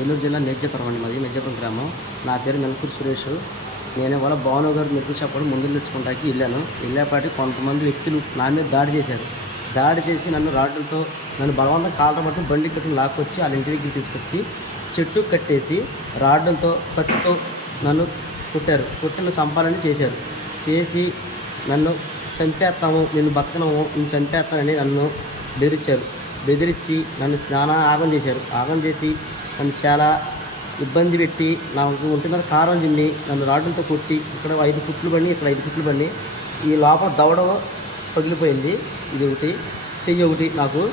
ఏలూరు జిల్లా మేజ్జపురం అండి మాది మేజ్జపురం గ్రామం. నా పేరు మెల్కూరు సురేష్. నేను ఇవాళ భావన గారు మెరుపు షాప్ కూడా ముందు తెచ్చుకుంటాకి వెళ్ళాను. వెళ్ళేపాటి కొంతమంది వ్యక్తులు నా మీద దాడి చేశారు. దాడి చేసి నన్ను రాడ్లతో నన్ను బలవంతం కాలర పట్టుకుని బండి కట్టుకుని లాక్కొచ్చి వాళ్ళ ఇంటి దగ్గరికి తీసుకొచ్చి చెట్టు కట్టేసి రాడ్లతో కత్తితో నన్ను కొట్టారు. కొట్టిన చంపాలని చేశారు. చేసి నన్ను చంపేస్తాము నేను బతకనము నేను చంపేస్తానని నన్ను బెదిరించారు. బెదిరించి నన్ను చాలా ఆగం చేశారు. ఆగం చేసి నన్ను చాలా ఇబ్బంది పెట్టి నాకు ఒంటి మీద కారం చిమ్మి నన్ను రాడ్లతో కొట్టి ఇక్కడ ఐదు కుట్లు పడి ఇక్కడ ఐదు కుట్లు పడి ఈ లోపల దవడ పగిలిపోయింది. ఇది ఒకటి. చెయ్యి ఒకటి. నాకు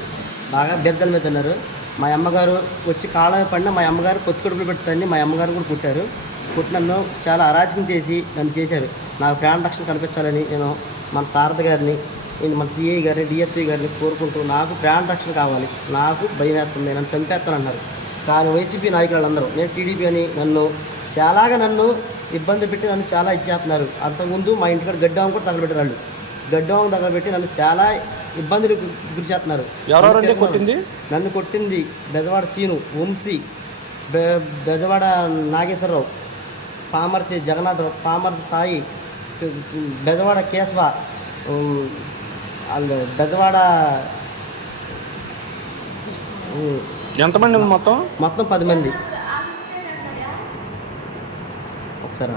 బాగా బెద్దల మీద అన్నారు. మా అమ్మగారు వచ్చి కాళ్ళ పడిన మా అమ్మగారు కొత్త కడుపులు పెట్టుతాన్ని మా అమ్మగారు కూడా కుట్టారు. కుట్టి నన్ను చాలా అరాచకం చేసి నన్ను చేశారు. నాకు ప్రాణ రక్షణ కనిపించాలని నేను మన శారద గారిని నేను మన సిఐ గారిని డిఎస్పీ గారిని కోరుకుంటూ నాకు ప్రాణ రక్షణ కావాలి. నాకు భయం వేస్తుంది. నన్ను చంపేస్తాను అన్నారు కానీ వైసీపీ నాయకులు అందరూ నేను టీడీపీ అని నన్ను చాలాగా నన్ను ఇబ్బంది పెట్టి నన్ను చాలా ఇచ్చేస్తున్నారు. అంతకుముందు మా ఇంటికాడ గడ్డం కూడా తగలబెట్టారు వాళ్ళు గడ్డం తగలబెట్టి నన్ను చాలా ఇబ్బందులు గురి చేస్తున్నారు. కొట్టింది? నన్ను కొట్టింది బెజవాడ సీను వంశీ బె బెజవాడ నాగేశ్వరరావు పామర్తి జగన్నాథరావు పామర్తి సాయి బెజవాడ కేశవ ఉమ్, ఎంతమంది మొత్తం? మొత్తం పది మంది. ఒకసారి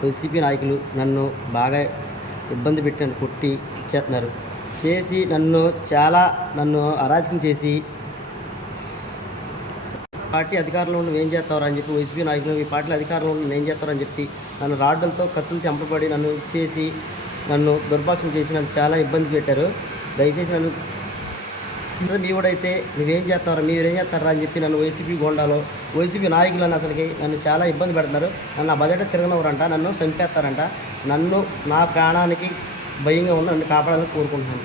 వైసీపీ నాయకులు నన్ను బాగా ఇబ్బంది పెట్టి నన్ను కొట్టి చేస్తున్నారు చేసి నన్ను చాలా నన్ను అరాచకం చేసి పార్టీ అధికారంలో ఉన్న ఏం చేస్తావు అని చెప్పి వైసీపీ నాయకులు ఈ పార్టీలో అధికారంలో ఉన్న ఏం చేస్తారని చెప్పి నన్ను రాడ్లతో కత్తులు చంపబడి నన్ను ఇచ్చేసి నన్ను దుర్భాషణ చేసి నన్ను చాలా ఇబ్బంది పెట్టారు. దయచేసి నన్ను అందరూ మీ నువ్వేం చేస్తారా మీరు ఏం చేస్తారా అని చెప్పి నన్ను వైసీపీ గోండాలో వైసీపీ నాయకులు అని అసలుకి నన్ను చాలా ఇబ్బంది పెడుతున్నారు. నన్ను ఆ బజెట్ తిరగనవరంట నన్ను చంపేస్తారంట. నన్ను నా ప్రాణానికి భయంగా ఉంది నన్ను కాపాడాలని కోరుకుంటున్నాను.